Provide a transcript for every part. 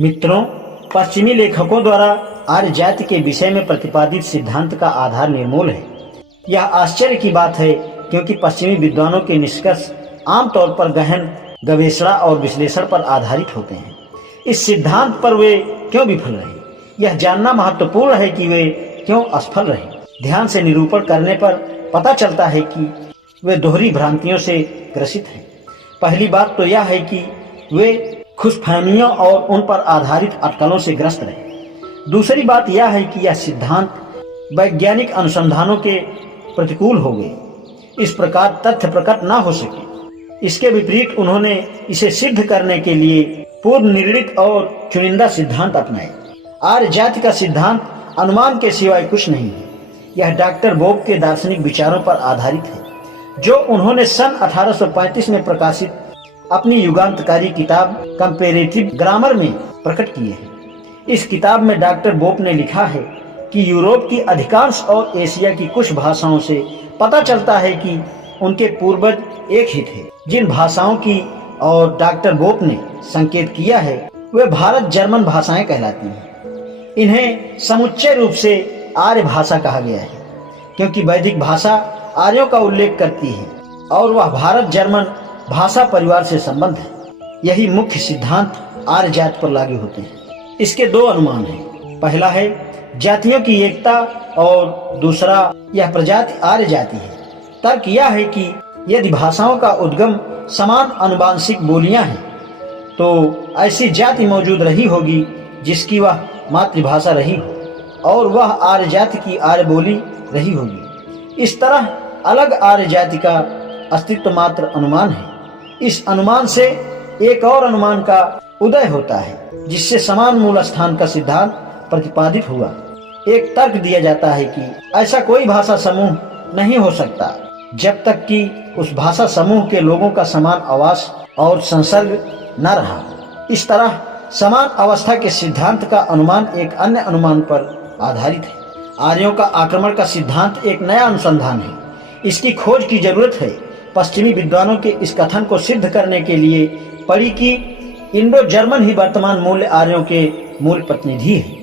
मित्रों, पश्चिमी लेखकों द्वारा आर्य जाति के विषय में प्रतिपादित सिद्धांत का आधार निर्मूल है। यह आश्चर्य की बात है क्योंकि पश्चिमी विद्वानों के निष्कर्ष आमतौर पर गहन गवेषणा और विश्लेषण पर आधारित होते हैं। इस सिद्धांत पर वे क्यों विफल रहे, यह जानना महत्वपूर्ण है कि वे क्यों असफल रहे। ध्यान से निरूपण करने पर पता चलता है कि वे दोहरी भ्रांतियों से ग्रसित हैं। पहली बात तो यह है कि वे खुशफहमियों और उन पर आधारित अटकलों से ग्रस्त रहे। दूसरी बात यह है कि यह सिद्धांत वैज्ञानिक अनुसंधानों के प्रतिकूल हो गए, इस प्रकार तथ्य प्रकट न हो सके। इसके विपरीत उन्होंने इसे सिद्ध करने के लिए पूर्व निर्णित और चुनिंदा सिद्धांत अपनाए। आर्य जाति का सिद्धांत अनुमान के सिवाय कुछ नहीं है। यह डॉक्टर बोब के दार्शनिक विचारों पर आधारित है, जो उन्होंने सन 1835 में प्रकाशित अपनी युगांतकारी किताब कंपैरेटिव ग्रामर में प्रकट किए हैं। इस किताब में डॉक्टर बोब ने लिखा है कि यूरोप की अधिकांश और एशिया की कुछ भाषाओं से पता चलता है कि उनके पूर्वज एक ही थे। जिन भाषाओं की और डॉक्टर बोब ने संकेत किया है वे भारत जर्मन भाषाएं कहलाती हैं। इन्हें समुच्चय रूप से आर्य भाषा कहा गया है क्योंकि वैदिक भाषा आर्यों का उल्लेख करती है और वह भारत जर्मन भाषा परिवार से संबंध है। यही मुख्य सिद्धांत आर्य जाति पर लागू होते हैं। इसके दो अनुमान हैं। पहला है जातियों की एकता और दूसरा यह प्रजाति आर्य जाति है। तर्क यह है कि यदि भाषाओं का उद्गम समान आनुवंशिक बोलियां हैं तो ऐसी जाति मौजूद रही होगी जिसकी वह मातृभाषा रही हो और वह आर्य जाति की आर्य बोली रही होगी। इस तरह अलग आर्य जाति का अस्तित्व मात्र अनुमान है। इस अनुमान से एक और अनुमान का उदय होता है जिससे समान मूल स्थान का सिद्धांत प्रतिपादित हुआ। एक तर्क दिया जाता है कि ऐसा कोई भाषा समूह नहीं हो सकता जब तक कि उस भाषा समूह के लोगों का समान आवास और संसर्ग न रहा। इस तरह समान अवस्था के सिद्धांत का अनुमान एक अन्य अनुमान पर आधारित है। आर्यों का आक्रमण का सिद्धांत एक नया अनुसंधान है। इसकी खोज की जरूरत है। पश्चिमी विद्वानों के इस कथन को सिद्ध करने के लिए पड़ी कि इंडो जर्मन ही वर्तमान मूल आर्यों के मूल प्रतिनिधि है।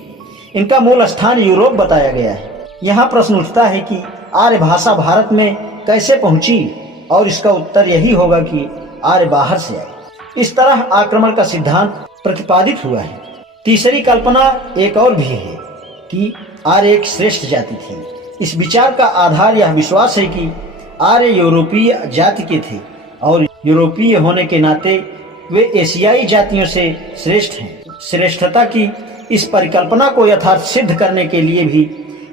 इनका मूल स्थान यूरोप बताया गया है। यहाँ प्रश्न उठता है कि आर्य भाषा भारत में कैसे पहुंची, और इसका उत्तर यही होगा कि आर्य बाहर से आए। इस तरह आक्रमण का सिद्धांत प्रतिपादित हुआ है। तीसरी कल्पना एक और भी है कि आर्य एक श्रेष्ठ जाति थी। इस विचार का आधार यह विश्वास है कि आर्य यूरोपीय जाति के थे और यूरोपीय होने के नाते वे एशियाई जातियों से श्रेष्ठ हैं। श्रेष्ठता की इस परिकल्पना को यथार्थ सिद्ध करने के लिए भी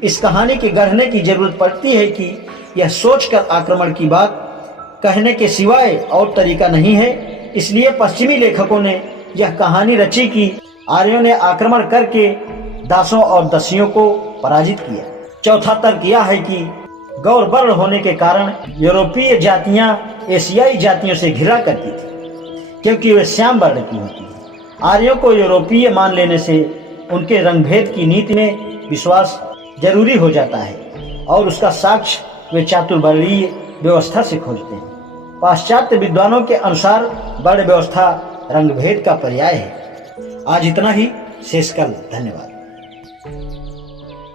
इस कहानी के गढ़ने की जरूरत पड़ती है कि यह सोचकर आक्रमण की बात कहने के सिवाय और तरीका नहीं है। इसलिए पश्चिमी लेखकों ने यह कहानी रची कि आर्यों ने आक्रमण करके दासों और दसियों को पराजित किया। चौथा तर्क यह है कि गौर वर्ण होने के कारण यूरोपीय जातियां एशियाई जातियों से घिरा करती थी क्योंकि वे श्याम वर्ण की होती हैं। आर्यों को यूरोपीय मान लेने से उनके रंगभेद की नीति में विश्वास जरूरी हो जाता है और उसका साक्ष्य वे चातुर्वर्णीय व्यवस्था से खोजते हैं। पाश्चात्य विद्वानों के अनुसार वर्ण व्यवस्था रंगभेद का पर्याय है। आज इतना ही, शेष कल। धन्यवाद।